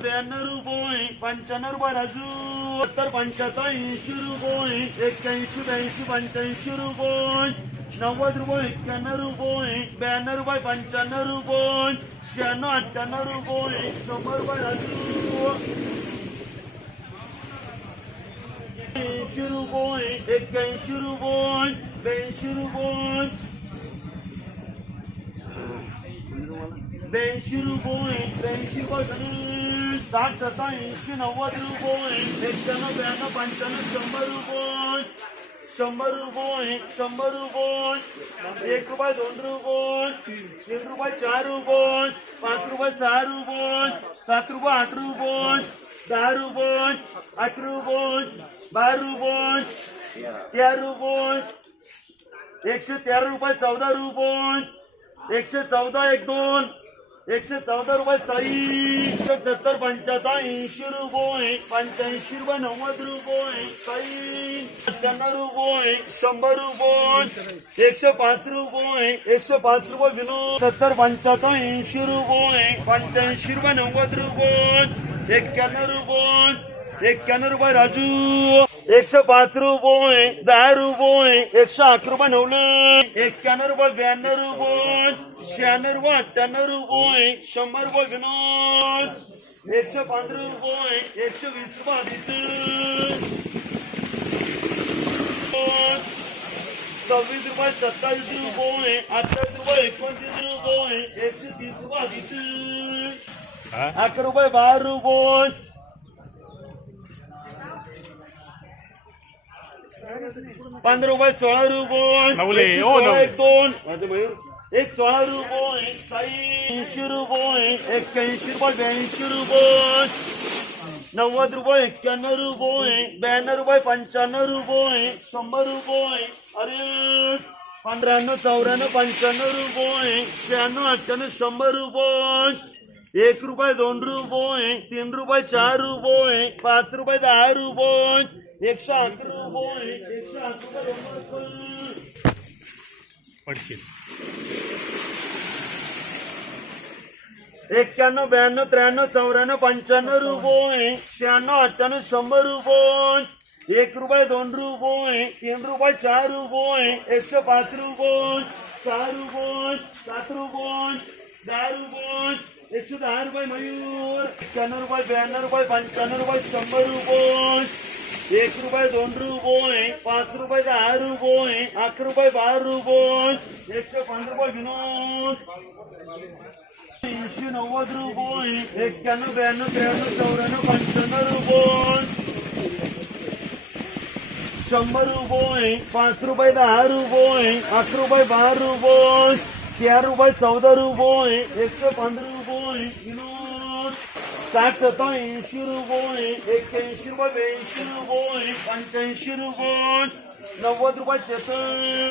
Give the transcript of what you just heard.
₹92, ₹95 राजू, ₹75, ₹81, ₹82, ₹85, ₹90, ₹91, ₹92, ₹95, ₹96, ₹98, राजू, ₹81, ₹82, ₹82, ₹82, ₹60, ₹80, ₹90, ₹91, ₹92, ₹95, ₹100, ₹100, ₹1, ₹2, ₹3, ₹4, ₹5, ₹6, ₹7, ₹8, ₹10, ₹8, ₹12, ₹13, ₹14, ₹14, ₹14, ₹14, ₹114, ₹114, ₹114, ₹170, ₹85, ₹85, ₹90, ₹100, ₹105, ₹105 विनोद, ₹70, ₹75, ₹85, ₹90, ₹91, राजू, ₹105, ₹10, ₹111, नवलं, ₹91, ₹92, ₹96, ₹98, ₹100 विनोद, ₹105, ₹120 आदित्य, ₹26, ₹27, ₹28, ₹29, ₹130 आदित्य, ₹11, ₹12, ₹15, ₹16, ₹1 2 एक ₹16, ₹80, ₹81, ₹82, ₹90, ₹91, ₹92, ₹95, अरे ₹95, ₹94, ₹95, ₹96, ₹98, ₹100, ₹1, ₹2, ₹3, ₹4, ₹5, ₹10, ₹111, पडशील 91, 92, 93, 94, ₹95, ₹96, ₹100, ₹1, ₹2, ₹3, ₹4, ₹105, ₹4, ₹10, मयूर, ₹91, ₹92, ₹95, ₹100, ₹1, ₹2, ₹5, ₹10, ₹11, ₹12, ₹115 विनोद, ₹80, ₹90, ₹91, ₹92, ₹93, ₹94, ₹100, ₹5, ₹10, ₹11, ₹12, ₹13, ₹14, ₹115 विनोद, ₹60, ₹80, ₹81, ₹82, ₹85, ₹90, ₹90,